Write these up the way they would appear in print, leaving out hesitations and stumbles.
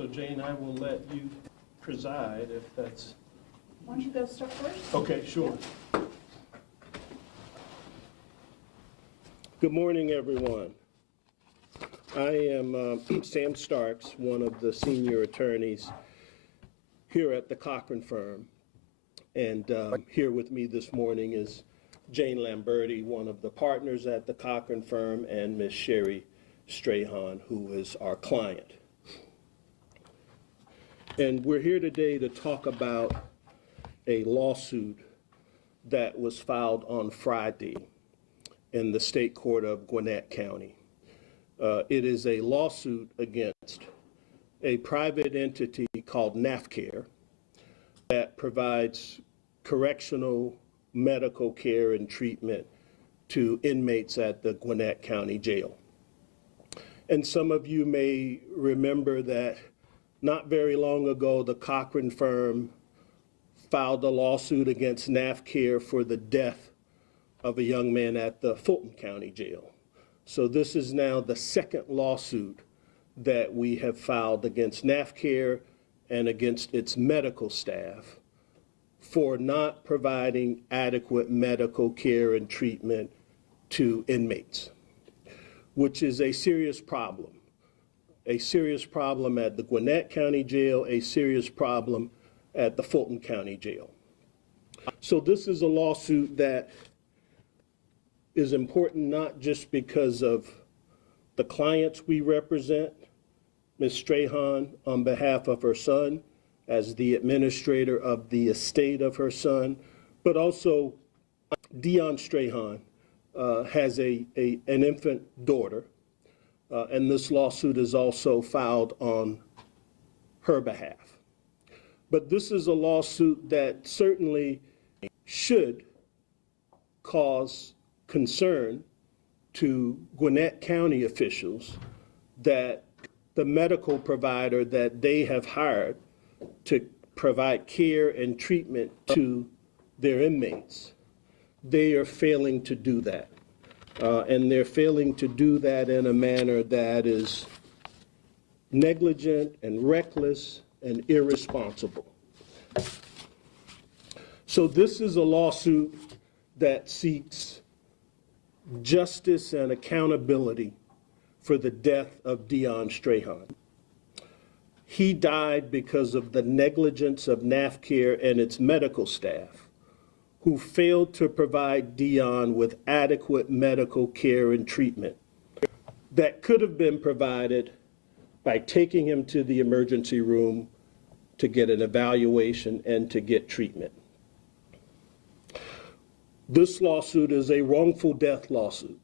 So Jane, I will let you preside if that's, Why don't you go start first? okay, sure. Good morning, everyone. I am Sam Starks, one of the senior attorneys here at the Cochran firm. And here with me this morning is Jane Lamberti, one of the partners at the Cochran firm, and Ms. Sherry Strayhon, who is our client. And we're here today to talk about a lawsuit that was filed on Friday in the state court of Gwinnett County. It is a lawsuit against a private entity called NAFCARE that provides correctional medical care and treatment to inmates at the Gwinnett County Jail. And some of you may remember that not very long ago, the Cochran firm filed a lawsuit against NAFCARE for the death of a young man at the Fulton County Jail. So this is now the second lawsuit that we have filed against NAFCARE and against its medical staff for not providing adequate medical care and treatment to inmates, which is a serious problem. A serious problem at the Gwinnett County Jail, a serious problem at the Fulton County Jail. So this is a lawsuit that is important not just because of the clients we represent, Ms. Strayhon on behalf of her son as the administrator of the estate of her son, but also Deion Strayhon has an infant daughter, and this lawsuit is also filed on her behalf. But this is a lawsuit that certainly should cause concern to Gwinnett County officials that the medical provider that they have hired to provide care and treatment to their inmates, they are failing to do that. And they're failing to do that in a manner that is negligent and reckless and irresponsible. So this is a lawsuit that seeks justice and accountability for the death of Deion Strayhon. He died because of the negligence of NAFCARE and its medical staff, who failed to provide Deion with adequate medical care and treatment that could have been provided by taking him to the emergency room to get an evaluation and to get treatment. This lawsuit is a wrongful death lawsuit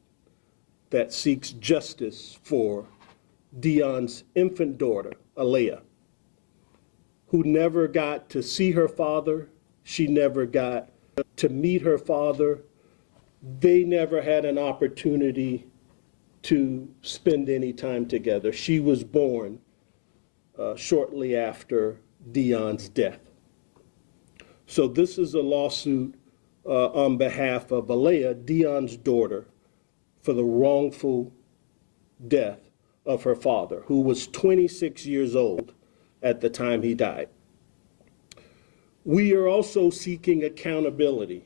that seeks justice for Deion's infant daughter, Alea, who never got to see her father. She never got to meet her father. They never had an opportunity to spend any time together. She was born shortly after Deion's death. So this is a lawsuit on behalf of Alea, Deion's daughter, for the wrongful death of her father, who was 26 years old at the time he died. We are also seeking accountability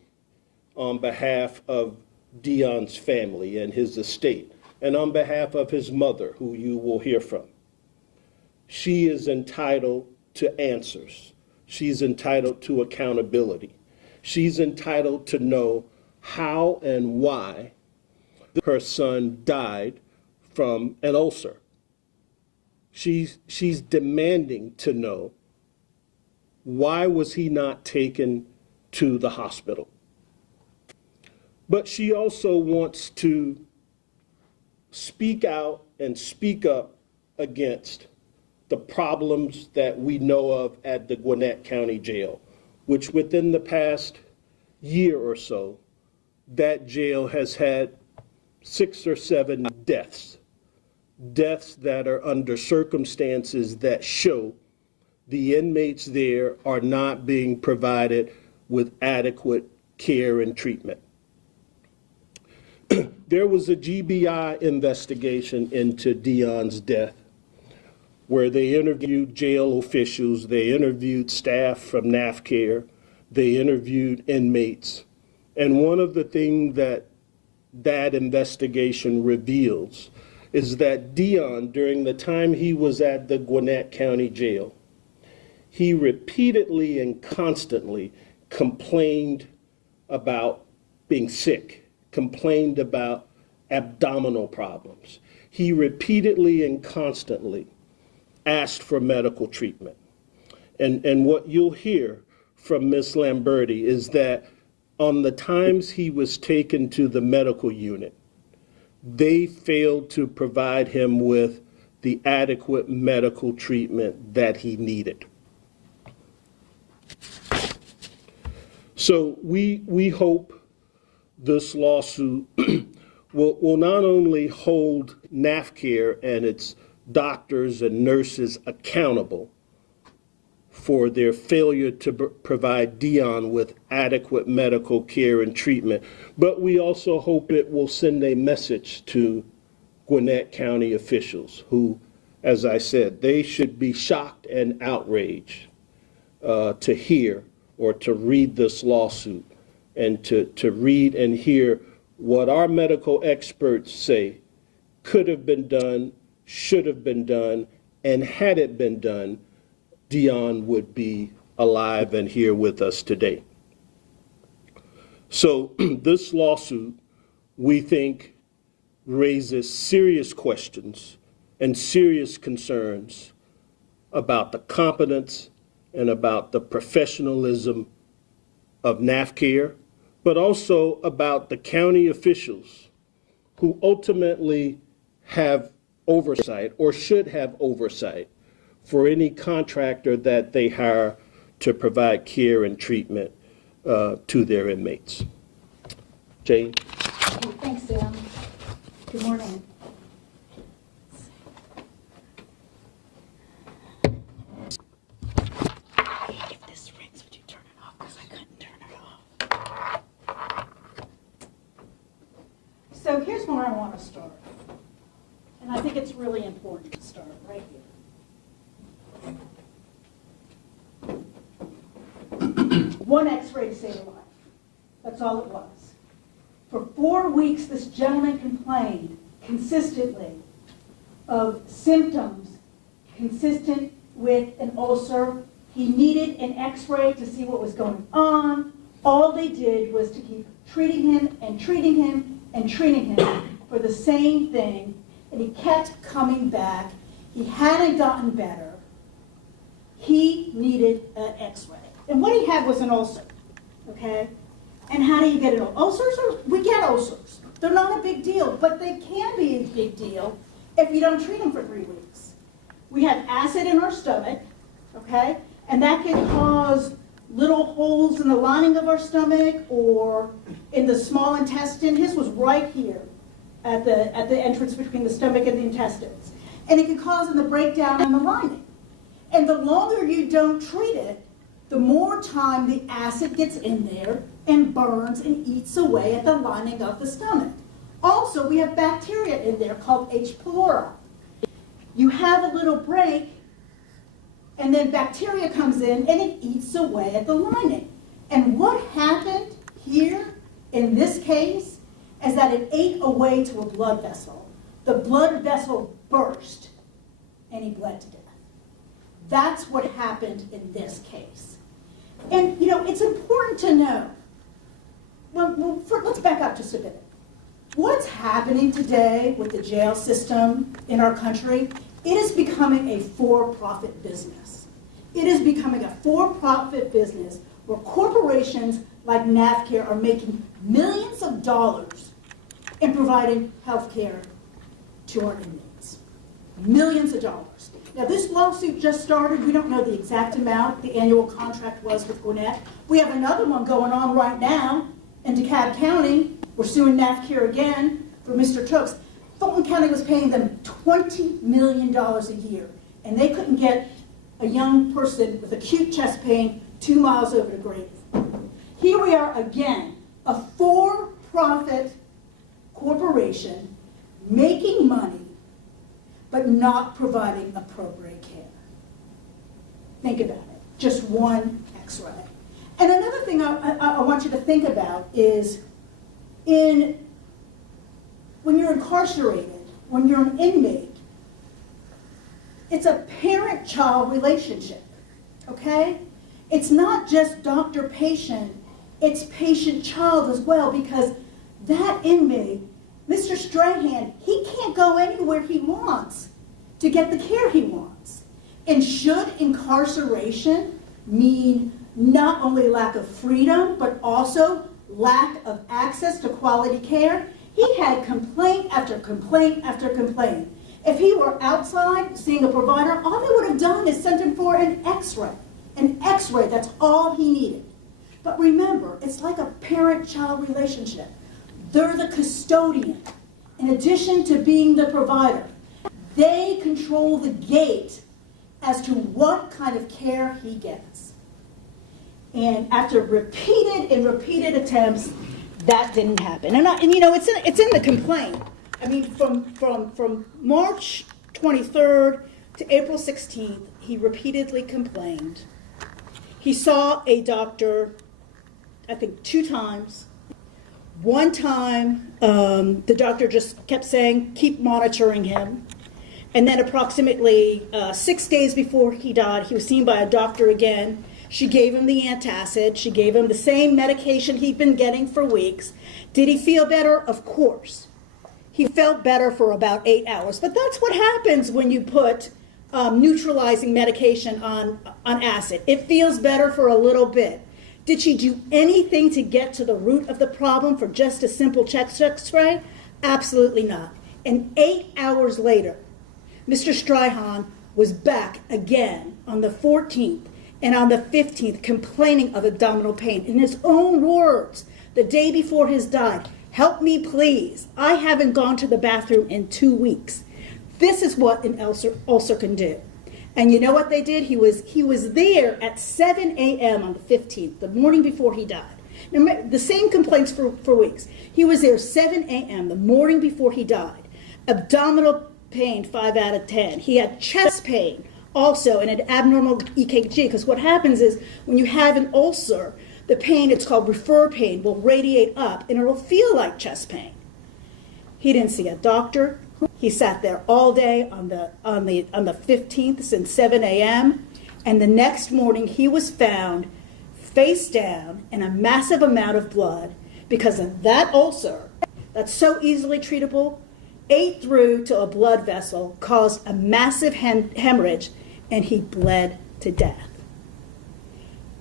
on behalf of Deion's family and his estate, and on behalf of his mother, who you will hear from. She is entitled to answers. She's entitled to accountability. She's entitled to know how and why her son died from an ulcer. She's demanding to know, why was he not taken to the hospital? But she also wants to speak out and speak up against the problems that we know of at the Gwinnett County Jail, which within the past year or so, that jail has had 6 or 7 deaths that are under circumstances that show the inmates there are not being provided with adequate care and treatment. There was a GBI investigation into Deion's death where they interviewed jail officials, they interviewed staff from NAFCARE, they interviewed inmates. And one of the things that that investigation reveals is that Dion, during the time he was at the Gwinnett County Jail, he repeatedly and constantly complained about being sick, complained about abdominal problems. He repeatedly and constantly asked for medical treatment. And what you'll hear from Ms. Lamberti is that on the times he was taken to the medical unit, they failed to provide him with the adequate medical treatment that he needed. So we hope this lawsuit will not only hold NAFCARE and its doctors and nurses accountable for their failure to provide Dion with adequate medical care and treatment, but we also hope it will send a message to Gwinnett County officials who, as I said, they should be shocked and outraged to hear or to read this lawsuit and to read and hear what our medical experts say could have been done, should have been done, and had it been done, Dion would be alive and here with us today. So this lawsuit, we think, raises serious questions and serious concerns about the competence and about the professionalism of NAFCARE, but also about the county officials who ultimately have oversight or should have oversight for any contractor that they hire to provide care and treatment to their inmates. Jane? Okay, thanks, Sam. Good morning. If this rings, would you turn it off? Because I couldn't turn it off. So here's where I want to start. And I think it's really important to start right here. One x-ray to save a life. That's all it was. For 4 weeks, this gentleman complained consistently of symptoms consistent with an ulcer. He needed an x-ray to see what was going on. All they did was to keep treating him and treating him and treating him for the same thing, and he kept coming back. He hadn't gotten better. He needed an x-ray. And what he had was an ulcer, okay? And how do you get an ulcer? Ulcers, we get ulcers. They're not a big deal, but they can be a big deal if you don't treat them for 3 weeks. We have acid in our stomach, okay? And that can cause little holes in the lining of our stomach or in the small intestine. His was right here at the entrance between the stomach and the intestines. And it can cause the breakdown in the lining. And the longer you don't treat it, the more time the acid gets in there and burns and eats away at the lining of the stomach. Also, we have bacteria in there called H. pylori. You have a little break, and then bacteria comes in and it eats away at the lining. And what happened here in this case is that it ate away to a blood vessel. The blood vessel burst and he bled to death. That's what happened in this case. And, you know, it's important to know, let's back up just a bit. What's happening today with the jail system in our country, it is becoming a for-profit business. It is becoming a for-profit business where corporations like NAFCARE are making millions of dollars in providing health care to our inmates. Millions of dollars. Now, this lawsuit just started. We don't know the exact amount the annual contract was with Gwinnett. We have another one going on right now in DeKalb County. We're suing NAFCARE again for Mr. Tooks. Fulton County was paying them $20 million a year, and they couldn't get a young person with acute chest pain 2 miles over to Grady. Here we are again, a for-profit corporation making money but not providing appropriate care. Think about it, just one x-ray. And another thing I want you to think about is when you're incarcerated, when you're an inmate, it's a parent-child relationship, okay? It's not just doctor-patient, it's patient-child as well, because that inmate, Mr. Strayhon, he can't go anywhere he wants to get the care he wants. And should incarceration mean not only lack of freedom, but also lack of access to quality care? He had complaint after complaint after complaint. If he were outside seeing a provider, all they would have done is sent him for an x-ray. An x-ray, that's all he needed. But remember, it's like a parent-child relationship. They're the custodian. In addition to being the provider, they control the gate as to what kind of care he gets. And after repeated and repeated attempts, that didn't happen. And you know, it's in the complaint. I mean, from March 23rd to April 16th, he repeatedly complained. He saw a doctor, I think 2 times. One time, the doctor just kept saying, keep monitoring him. And then approximately 6 days before he died, he was seen by a doctor again. She gave him the antacid. She gave him the same medication he'd been getting for weeks. Did he feel better? Of course. He felt better for about 8 hours. But that's what happens when you put neutralizing medication on acid. It feels better for a little bit. Did she do anything to get to the root of the problem for just a simple chest x-ray? Absolutely not. And 8 hours later, Mr. Strayhon was back again on the 14th and on the 15th complaining of abdominal pain. In his own words, the day before his death, help me please. I haven't gone to the bathroom in 2 weeks. This is what an ulcer can do. And you know what they did? He was there at 7 a.m. on the 15th, the morning before he died. Now, the same complaints for weeks. He was there 7 a.m. the morning before he died. Abdominal pain, 5 out of 10. He had chest pain also and an abnormal EKG, because what happens is when you have an ulcer, the pain, it's called refer pain, will radiate up and it'll feel like chest pain. He didn't see a doctor. He sat there all day on the 15th since 7 a.m. And the next morning he was found face down in a massive amount of blood because of that ulcer that's so easily treatable, ate through to a blood vessel, caused a massive hemorrhage, and he bled to death.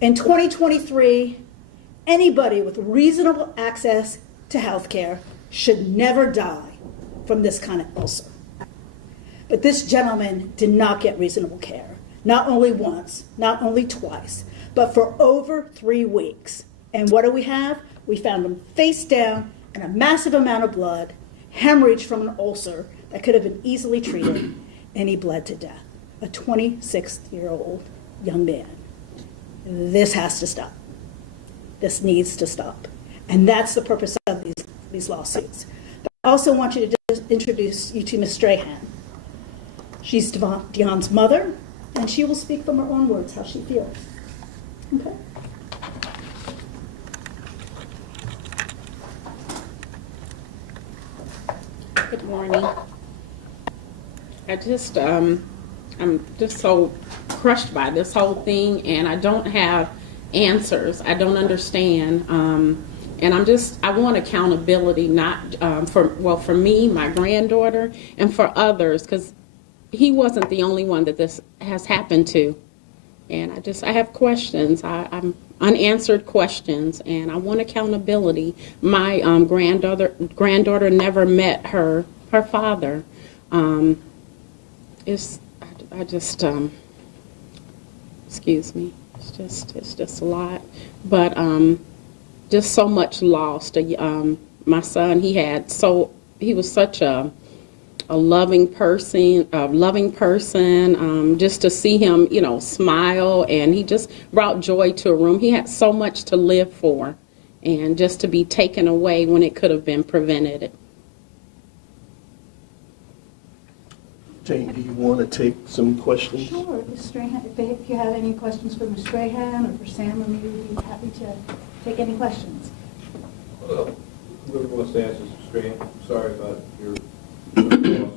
In 2023, anybody with reasonable access to health care should never die from this kind of ulcer. But this gentleman did not get reasonable care. Not only once, not only twice, but for over 3 weeks. And what do we have? We found him face down in a massive amount of blood, hemorrhage from an ulcer that could have been easily treated, and he bled to death. A 26-year-old young man. This has to stop. This needs to stop. And that's the purpose of these lawsuits. But I also want you to just introduce you to Ms. Strayhon. She's Dion's mother, and she will speak from her own words how she feels. Okay? Good morning. I'm just so crushed by this whole thing, and I don't have answers. I don't understand. And I want accountability, not for me, my granddaughter, and for others, because he wasn't the only one that this has happened to. And I have questions. I'm unanswered questions, and I want accountability. My granddaughter never met her father. Excuse me. It's just a lot, but just so much lost. My son, he was such a loving person, just to see him, smile, and he just brought joy to a room. He had so much to live for, and just to be taken away when it could have been prevented. Jane, do you want to take some questions? Sure, Ms. Strayhon, if you have any questions for Ms. Strayhon or for Sam or me, we'd be happy to take any questions. Whoever wants to answer, Mr. Strayhon, I'm sorry about your loss.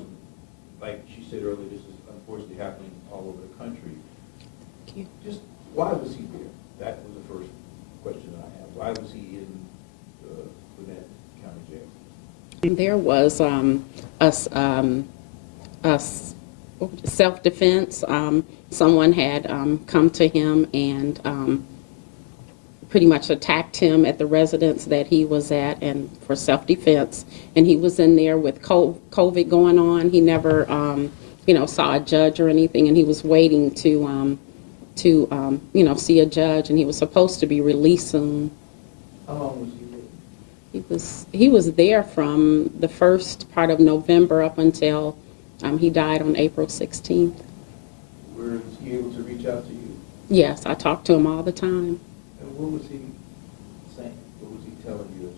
Like she said earlier, this is unfortunately happening all over the country. Thank you. Just why was he there? That was the first question I have. Why was he in Gwinnett County Jail? There was a self-defense. Someone had come to him and pretty much attacked him at the residence that he was at, and for self-defense. And he was in there with COVID going on. He never, saw a judge or anything, and he was waiting to see a judge, and he was supposed to be released soon. How long was he there? He was there from the first part of November up until he died on April 16th. Was he able to reach out to you? Yes, I talked to him all the time. And what was he saying? What was he telling you,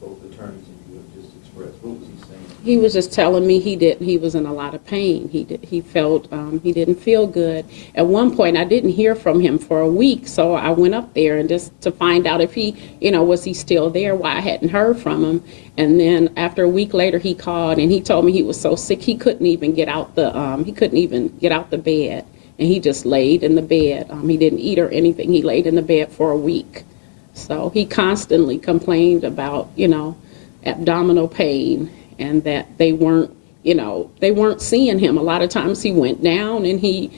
both attorneys and you have just expressed? What was he saying? He was just telling me he was in a lot of pain. He felt he didn't feel good. At one point, I didn't hear from him for a week, so I went up there and just to find out if he, was he still there, why I hadn't heard from him. And then after a week later, he called and he told me he was so sick he couldn't even get out the bed, and he just laid in the bed. He didn't eat or anything. He laid in the bed for a week. So he constantly complained about abdominal pain, and that they weren't seeing him. A lot of times he went down and he,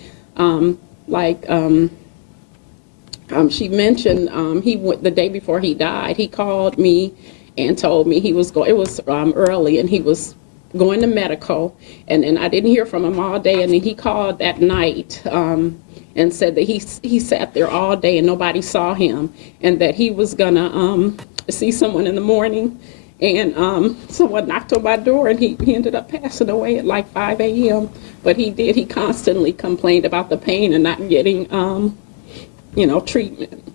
she mentioned, he went the day before he died, he called me and told me he was going, it was early, and he was going to medical, and then I didn't hear from him all day, and then he called that night and said that he sat there all day and nobody saw him, and that he was gonna see someone in the morning. And someone knocked on my door, and he ended up passing away at like 5 a.m. But he constantly complained about the pain and not getting, treatment.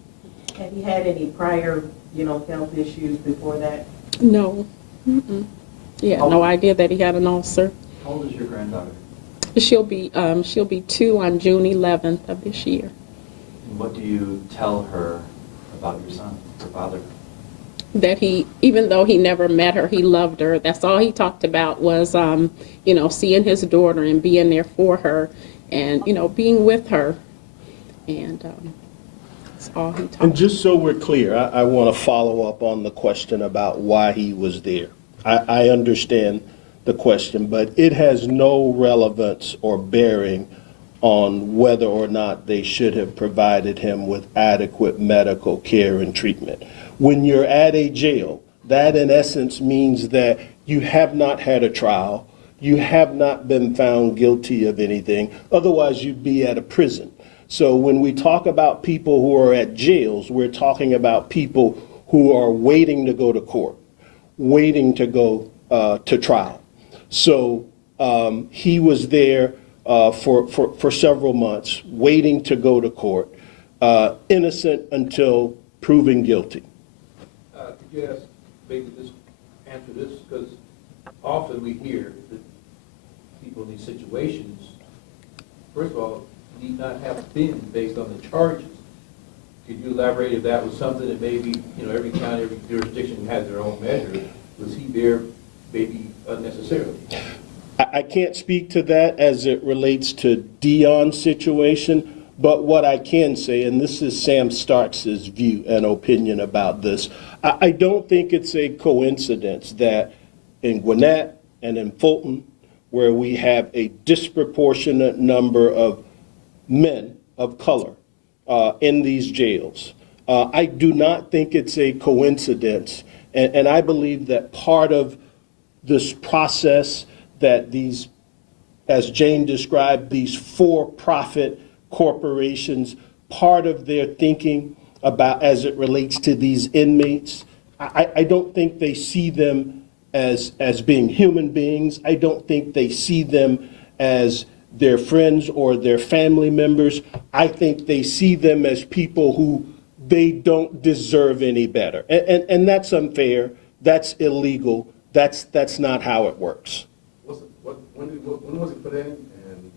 Have you had any prior, health issues before that? No. Mm-mm. Yeah, no idea that he had an ulcer. How old is your granddaughter? She'll be 2 on June 11th of this year. And what do you tell her about your son, your father? That he, even though he never met her, he loved her. That's all he talked about was, seeing his daughter and being there for her, and being with her, and that's all he talked. And just so we're clear, I want to follow up on the question about why he was there. I understand the question, but it has no relevance or bearing on whether or not they should have provided him with adequate medical care and treatment. When you're at a jail, that in essence means that you have not had a trial, you have not been found guilty of anything, otherwise you'd be at a prison. So when we talk about people who are at jails, we're talking about people who are waiting to go to court, waiting to go to trial. So he was there for several months, waiting to go to court, innocent until proven guilty. Could you answer this? Because often we hear that people in these situations, first of all, need not have been based on the charges. Could you elaborate if that was something that maybe, every county, every jurisdiction has their own measure? Was he there maybe unnecessarily? I can't speak to that as it relates to Dion's situation, but what I can say, and this is Sam Starks' view and opinion about this, I don't think it's a coincidence that in Gwinnett and in Fulton, where we have a disproportionate number of men of color in these jails, I do not think it's a coincidence, and I believe that part of this process that these, as Jane described, these for-profit corporations, part of their thinking about as it relates to these inmates, I don't think they see them as being human beings. I don't think they see them as their friends or their family members. I think they see them as people who they don't deserve any better. And that's unfair. That's illegal. That's not how it works. What When was it put in, and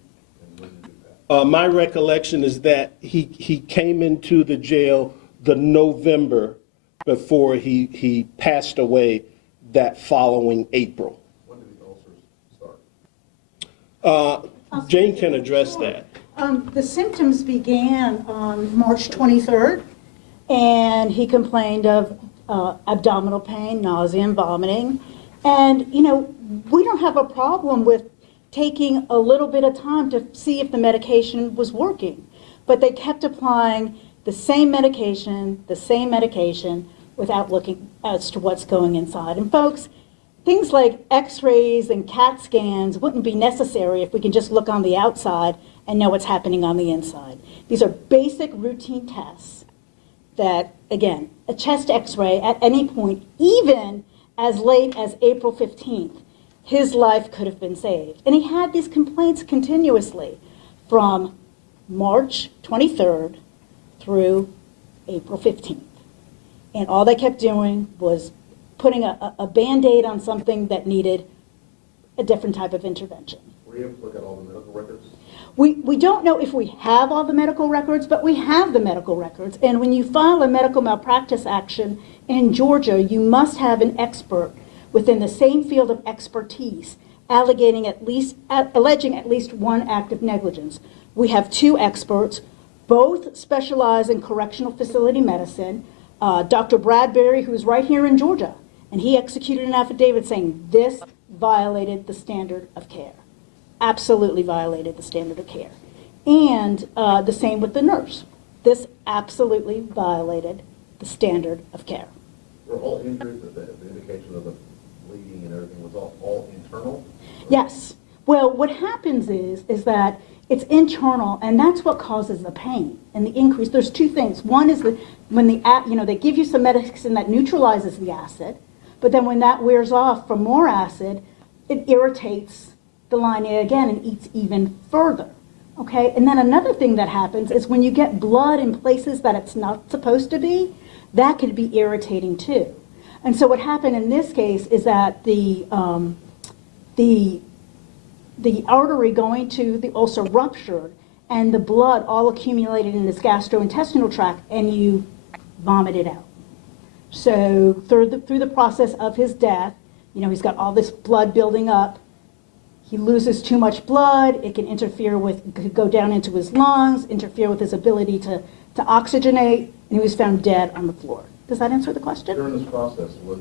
when did it pass? My recollection is that he came into the jail the November before he passed away that following April. When did the ulcers start? Jane can address that. The symptoms began on March 23rd, and he complained of abdominal pain, nausea, and vomiting. And, you know, we don't have a problem with taking a little bit of time to see if the medication was working. But they kept applying the same medication without looking as to what's going inside. And folks, things like x-rays and CAT scans wouldn't be necessary if we can just look on the outside and know what's happening on the inside. These are basic routine tests that, again, a chest x-ray at any point, even as late as April 15th, his life could have been saved. And he had these complaints continuously from March 23rd through April 15th. And all they kept doing was putting a Band-Aid on something that needed a different type of intervention. Were you able to look at all the medical records? We don't know if we have all the medical records, but we have the medical records. And when you file a medical malpractice action in Georgia, you must have an expert within the same field of expertise alleging at least one act of negligence. We have two experts, both specialize in correctional facility medicine. Dr. Bradbury, who's right here in Georgia, and he executed an affidavit saying this violated the standard of care. Absolutely violated the standard of care. And the same with the nurse. This absolutely violated the standard of care. Were all injuries, the indication of the bleeding and everything was all internal? Yes. Well, what happens is that it's internal, and that's what causes the pain and the increase. There's two things. One is that when they give you some medicine that neutralizes the acid, but then when that wears off from more acid, it irritates the linea again and eats even further. Okay? And then another thing that happens is when you get blood in places that it's not supposed to be, that could be irritating too. And so what happened in this case is that the artery going to the ulcer ruptured and the blood all accumulated in his gastrointestinal tract, and you vomit it out. So through the process of his death, you know, he's got all this blood building up. He loses too much blood. It can could go down into his lungs, interfere with his ability to oxygenate, and he was found dead on the floor. Does that answer the question? During this process, were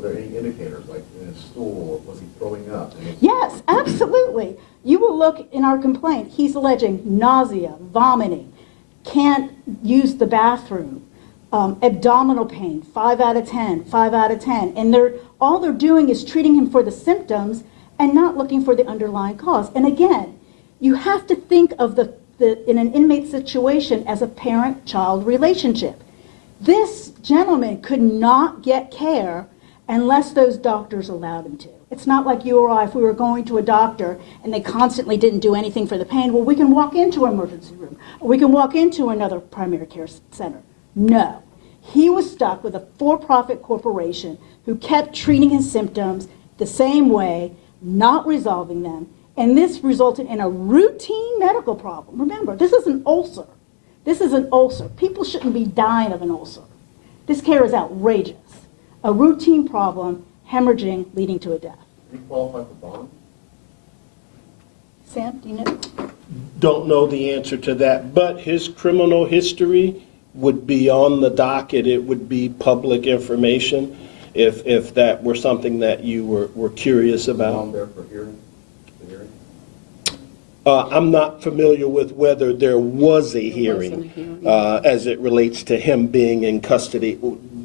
there any indicators, like in his stool, was he throwing up? Yes, absolutely. You will look in our complaint. He's alleging nausea, vomiting, can't use the bathroom, abdominal pain, 5 out of 10, 5 out of 10. And all they're doing is treating him for the symptoms and not looking for the underlying cause. And again, you have to think of in an inmate situation as a parent-child relationship. This gentleman could not get care unless those doctors allowed him to. It's not like you or I, if we were going to a doctor and they constantly didn't do anything for the pain, well, we can walk into an emergency room, or we can walk into another primary care center. No. He was stuck with a for-profit corporation who kept treating his symptoms the same way, not resolving them, and this resulted in a routine medical problem. Remember, this is an ulcer. This is an ulcer. People shouldn't be dying of an ulcer. This care is outrageous. A routine problem, hemorrhaging, leading to a death. Did he qualify for bond? Sam, do you know? Don't know the answer to that, but his criminal history would be on the docket. It would be public information if that were something that you were curious about. Bond there for hearing? The hearing? I'm not familiar with whether there was a hearing as it relates to him being in custody.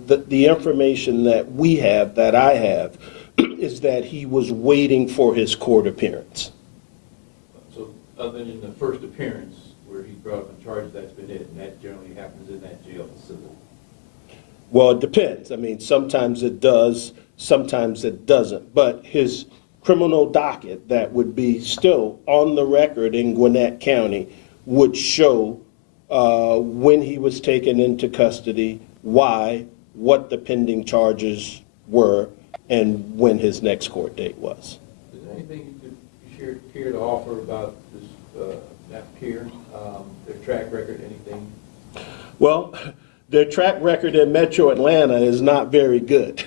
The information that we have, that I have, is that he was waiting for his court appearance. So other than the first appearance where he brought up in charges, that's been it, and that generally happens in that jail facility. Well, it depends. I mean, sometimes it does, sometimes it doesn't. But his criminal docket that would be still on the record in Gwinnett County would show when he was taken into custody, why, what the pending charges were, and when his next court date was. Is there anything you could share care to offer about this NAFCARE, their track record, anything? Well, their track record in Metro Atlanta is not very good.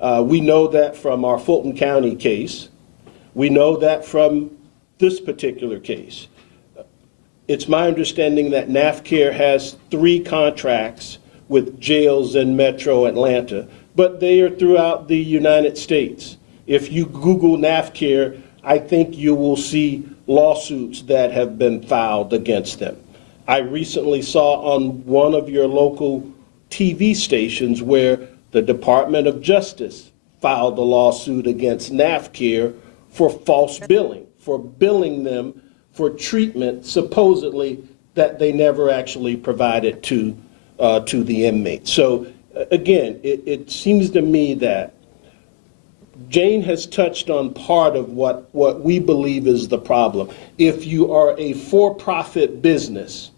We know that from our Fulton County case. We know that from this particular case. It's my understanding that NAFCARE has 3 contracts with jails in Metro Atlanta, but they are throughout the United States. If you Google NAFCARE, I think you will see lawsuits that have been filed against them. I recently saw on one of your local TV stations where the Department of Justice filed a lawsuit against NAFCARE for false billing, for billing them for treatment supposedly that they never actually provided to the inmates. So again, it seems to me that Jane has touched on part of what we believe is the problem. If you are a for-profit business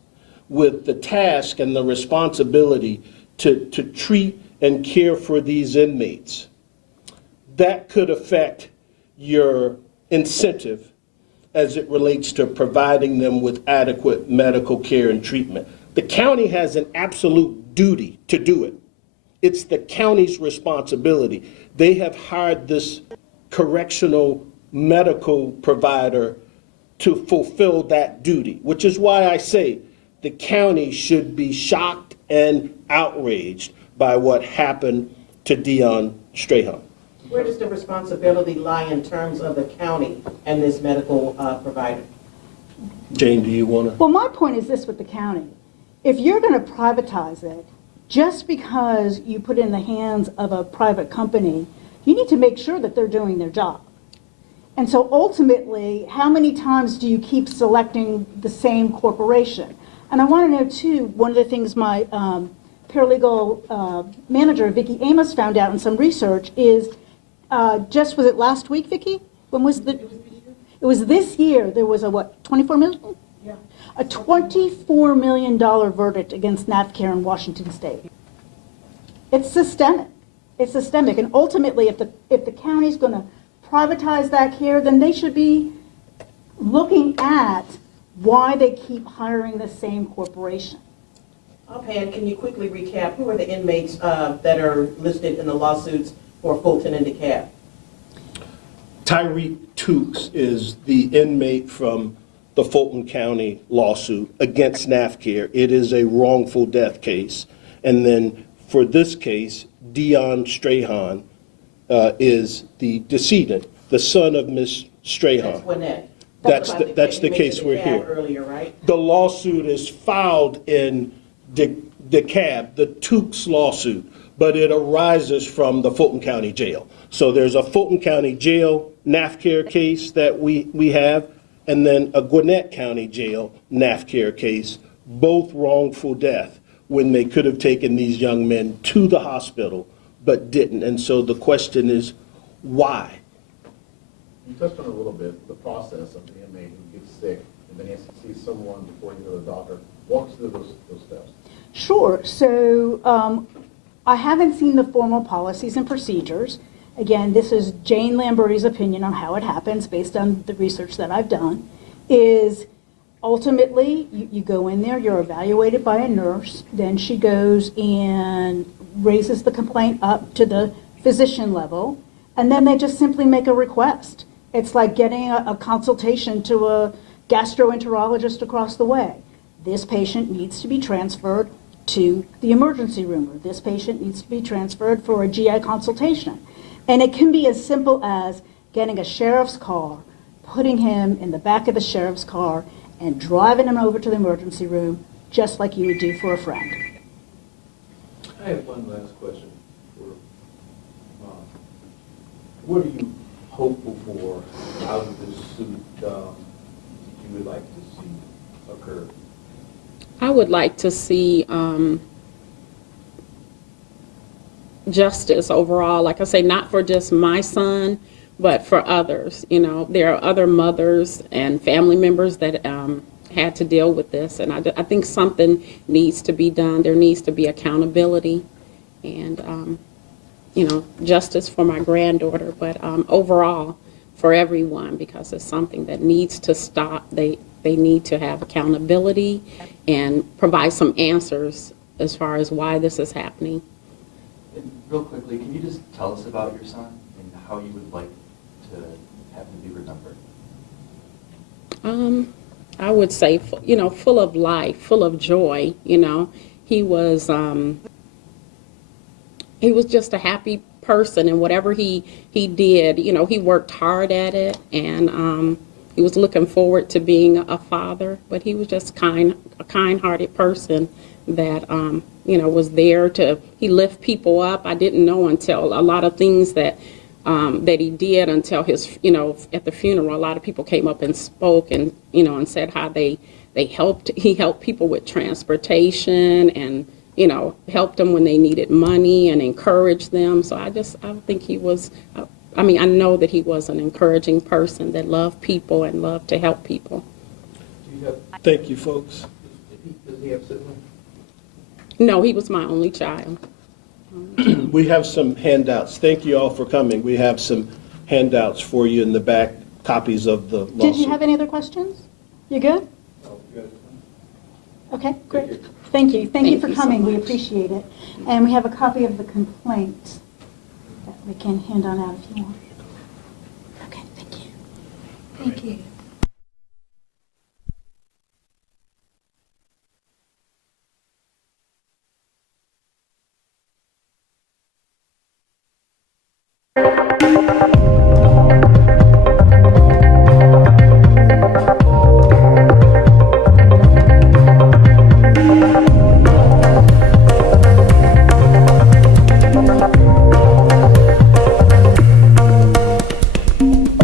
with the task and the responsibility to treat and care for these inmates, that could affect your incentive as it relates to providing them with adequate medical care and treatment. The county has an absolute duty to do it. It's the county's responsibility. They have hired this correctional medical provider to fulfill that duty, which is why I say the county should be shocked and outraged by what happened to Deion Strayhon. Where does the responsibility lie in terms of the county and this medical provider? Jane, do you want to? Well, my point is this with the county. If you're going to privatize it, just because you put it in the hands of a private company, you need to make sure that they're doing their job. And so ultimately, how many times do you keep selecting the same corporation? And I want to know, too, one of the things my paralegal manager, Vicki Amos, found out in some research is, was it last week, Vicki? When was the? It was this year. There was a, what, 24 million? Yeah. A $24 million verdict against NAFCARE in Washington State. It's systemic. It's systemic. And ultimately, if the county's going to privatize that care, then they should be looking at why they keep hiring the same corporation. Okay, and can you quickly recap, who are the inmates that are listed in the lawsuits for Fulton and DeKalb? Tyreek Tukes is the inmate from the Fulton County lawsuit against NAFCARE. It is a wrongful death case. And then for this case, Deion Strayhon is the decedent, the son of Ms. Strayhon. That's Gwinnett. That's the case we're DeKalb here. Earlier, right? The lawsuit is filed in DeKalb, the Tukes lawsuit, but it arises from the Fulton County Jail. So there's a Fulton County Jail NAFCARE case that we have, and then a Gwinnett County Jail NAFCARE case, both wrongful death, when they could have taken these young men to the hospital, but didn't. And so the question is, why? You touched on it a little bit, the process of the inmate who gets sick and then he has to see someone before you go to the doctor. Walk us through those steps. Sure. So I haven't seen the formal policies and procedures. Again, this is Jane Lamberti's opinion on how it happens based on the research that I've done, is ultimately you go in there, you're evaluated by a nurse, then she goes and raises the complaint up to the physician level, and then they just simply make a request. It's like getting a consultation to a gastroenterologist across the way. This patient needs to be transferred to the emergency room, or this patient needs to be transferred for a GI consultation. And it can be as simple as getting a sheriff's car, putting him in the back of the sheriff's car, and driving him over to the emergency room, just like you would do for a friend. I have one last question for Mom. What are you hopeful for out of this suit that you would like to see occur? I would like to see justice overall, like I say, not for just my son, but for others. You know, there are other mothers and family members that had to deal with this, and I think something needs to be done. There needs to be accountability and, you know, justice for my granddaughter, but overall for everyone, because it's something that needs to stop. They need to have accountability and provide some answers as far as why this is happening. And real quickly, can you just tell us about your son and how you would like to have him be remembered? I would say, full of life, full of joy. He was just a happy person, and whatever he did, he worked hard at it, and he was looking forward to being a father. But he was just a kind-hearted person that was there he lift people up. I didn't know until a lot of things that he did until his, at the funeral. A lot of people came up and spoke and said how he helped people with transportation and, helped them when they needed money and encouraged them. So I think he was, I know that he was an encouraging person that loved people and loved to help people. Do you have, Thank you, folks. does he have siblings? No, he was my only child. We have some handouts. Thank you all for coming. We have some handouts for you in the back, copies of the lawsuit. Did you have any other questions? You good? Oh, you guys- Okay, great. Thank you. Thank you Thank for you so coming. We much. appreciate it. And we have a copy of the complaint that we can hand on out if you want. Okay, thank you. Thank you.